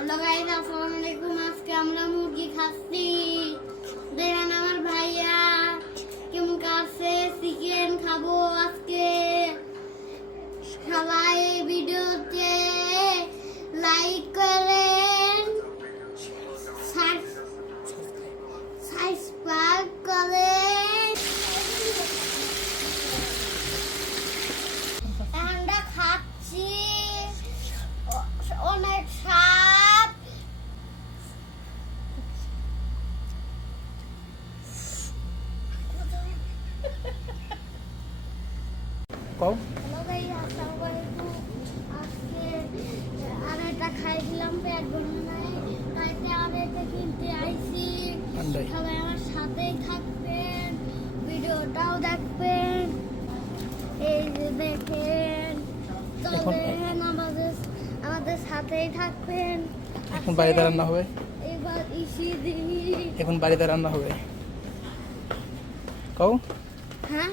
Hello guys, আসসালামু আলাইকুম। আজকে আমরা মুরগি খাচ্ছি। দেখেন আমার ভাইয়া কেমন কাছে চিকেন খাবো আজকে। সবাই ভিডিওতে লাইক করেন, সাবস্ক্রাইব করেন। আমরা খাচ্ছি, অনেক স্বাদ। কও হ্যালো গাইস, আসসালামু আলাইকুম। আজকে আরেকটা খাইছিলাম, পেট ভরে নাই, তাইতে আরেকটা কিনতে আইছি। আন্ডাই সবাই আমার সাথেই থাকবেন, ভিডিওটাও দেখবেন। এই যে দেখেন, চলেন আমাদের সাথেই থাকবেন। এখন বাড়িতে রান্না হবে। এবার ইসি দিই। এখন বাড়িতে রান্না হবে। কও হ্যাঁ।